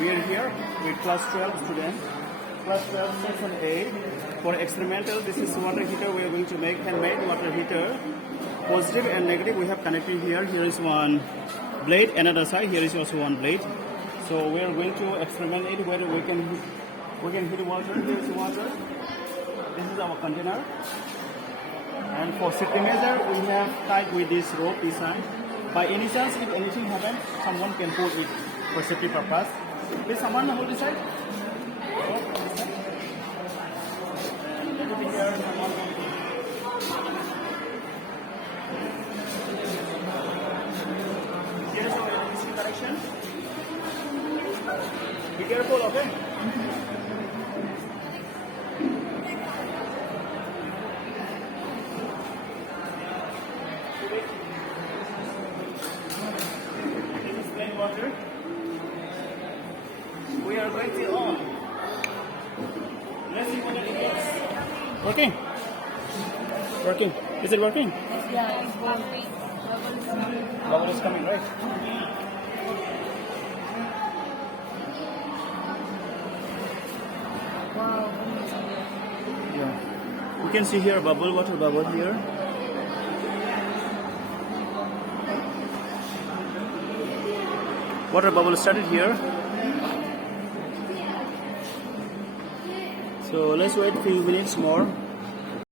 We are here with class 12 students. Class 12 section A. For experimental, this is water heater. We are going to make handmade water heater. Positive and negative we have connected here. Here is one blade, another side. Here is also one blade. So we are going to experiment it whether we can heat water. Here is water. This is our container. And for safety measure, we have tied with this rope inside. By any chance, if anything happens, someone can hold it for safety purpose. Please, someone hold this side. Hold this side. And everything here, someone hold it. Here is our electricity connection. Be careful, okay? This is plain water. We are going to on. Let's see whether it is working. Working. Is it working? Yeah, it's working. Bubble is coming, right? Wow. Yeah. You can see here bubble, water bubble here. Water bubble started here. So let's wait a few minutes more.